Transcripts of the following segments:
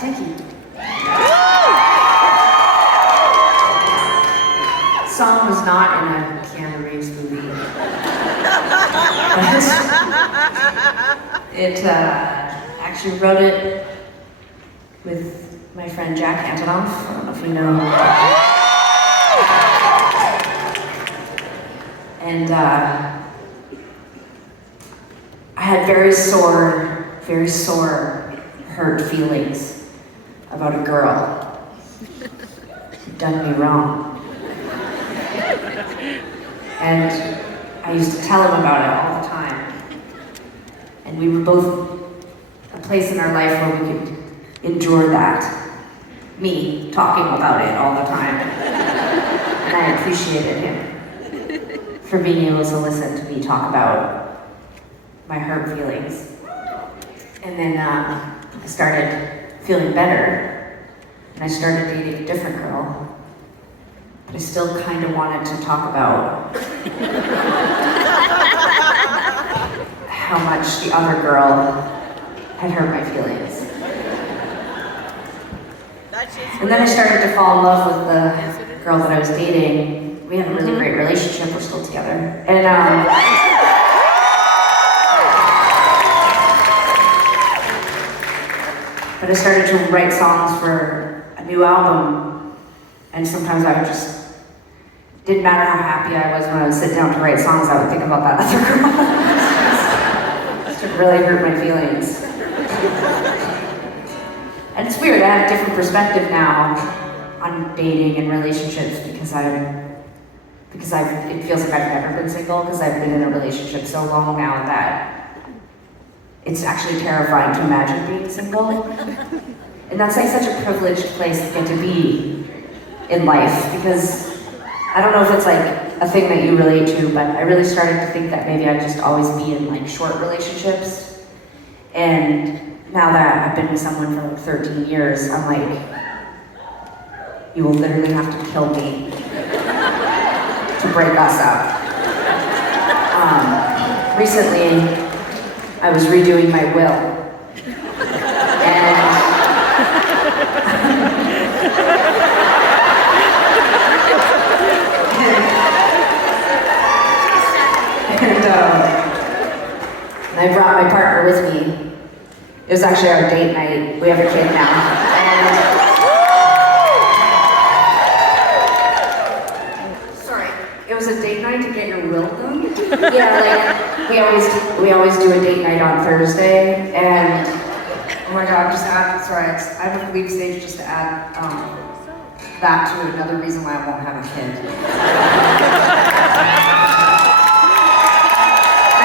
Thank you. The song was not in a Keanu Reeves movie. Actually wrote it with my friend Jack Antonoff. I don't know if you know. And I had very sore, hurt feelings about a girl who'd done me wrong. And I used to tell him about it all the time. And we were both a place in our life where we could endure that. Me talking about it all the time. And I appreciated him for being able to listen to me talk about my hurt feelings. And then I started feeling better, and I started dating a different girl, but I still kind of wanted to talk about how much the other girl had hurt my feelings. And then I started to fall in love with the girl that I was dating. We had a really great relationship, we're still together. And but I started to write songs for a new album, and sometimes I would just, didn't matter how happy I was when I would sit down to write songs, I would think about that other girl. Just to really hurt my feelings. And it's weird, I have a different perspective now on dating and relationships because it feels like I've never been single, because I've been in a relationship so long now that it's actually terrifying to imagine being single. And that's like such a privileged place to get to be in life, because I don't know if it's like a thing that you relate to, but I really started to think that maybe I'd just always be in like short relationships. And now that I've been with someone for like 13 years, I'm like, you will literally have to kill me to break us up. Recently, I was redoing my will, and I brought my partner with me. It was actually our date night. We have a kid now. It was a date night to get your will done? Yeah, like, we always do a date night on Thursday, and oh my god, I have a leave stage just to add that to another reason why I won't have a kid. I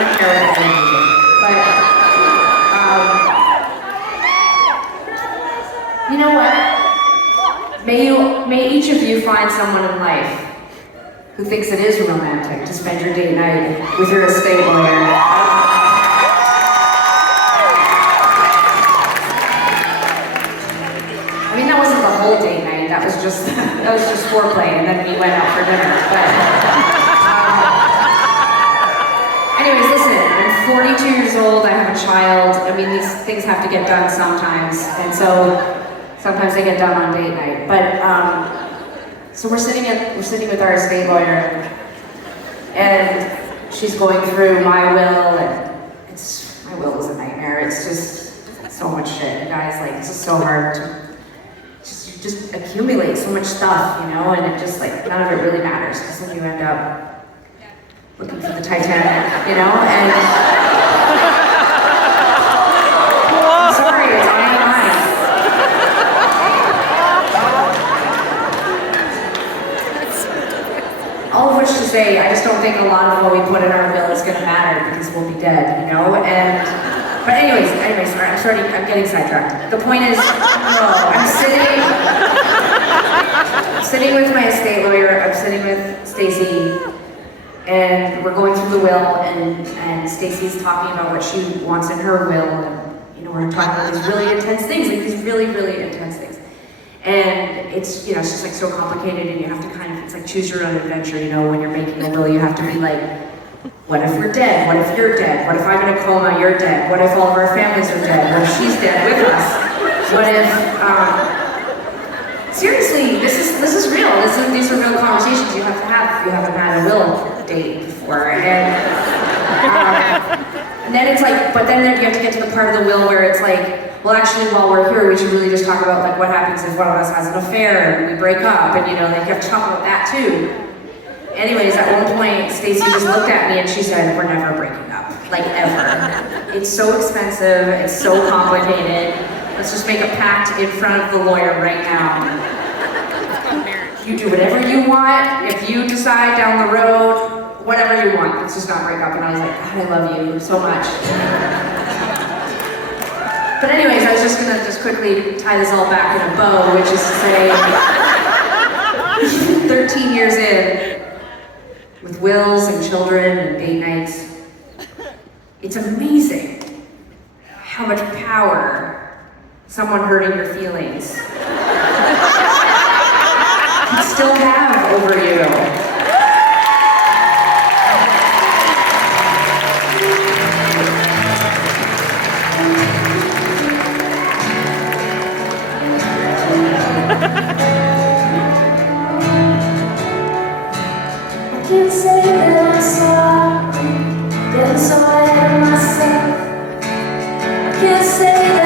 don't care what I'm doing, but you know what? May each of you find someone in life who thinks it is romantic to spend your date night with your estate lawyer. I mean, that wasn't the whole date night. That was just foreplay, and then we went out for dinner. But anyways, listen. I'm 42 years old. I have a child. I mean, these things have to get done sometimes, and so sometimes they get done on date night. But so we're sitting with our estate lawyer, and she's going through my will, and my will is a nightmare. It's just so much shit, you guys. Like, it's just so hard to just accumulate so much stuff, you know, and it just like none of it really matters, because then you end up looking for the Titanic, you know, and I'm sorry, it's on my mind. All of which to say, I just don't think a lot of what we put in our will is going to matter, because we'll be dead, you know? But anyways, sorry, I'm getting sidetracked. The point is, I'm sitting with my estate lawyer, I'm sitting with Stacy, and we're going through the will, and Stacy's talking about what she wants in her will, and you know, we're talking about these really intense things, like these really, really intense things. And it's, you know, it's just like so complicated, and you have to kind of, it's like choose your own adventure, you know, when you're making a will, you have to be like What if we're dead? What if you're dead? What if I'm in a coma, you're dead? What if all of our families are dead? What if she's dead with us? What if, seriously, this is real. These are real conversations you have to have if you haven't had a will date before. And then it's like, but then you have to get to the part of the will where it's like, well, actually, while we're here, we should really just talk about like what happens if one of us has an affair and we break up, and you know, they have to talk about that too. Anyways, at one point, Stacy just looked at me and she said, "We're never breaking up, like ever. It's so expensive, it's so complicated. Let's just make a pact in front of the lawyer right now. You do whatever you want. If you decide down the road, whatever you want, let's just not break up." And I was like, "God, I love you so much." But anyways, I was just gonna quickly tie this all back in a bow, which is to say, 13 years in, with wills and children and date nights, it's amazing how much power someone hurting your feelings can still have over you. I can't say that I'm sorry, getting so ahead of myself. I can't say that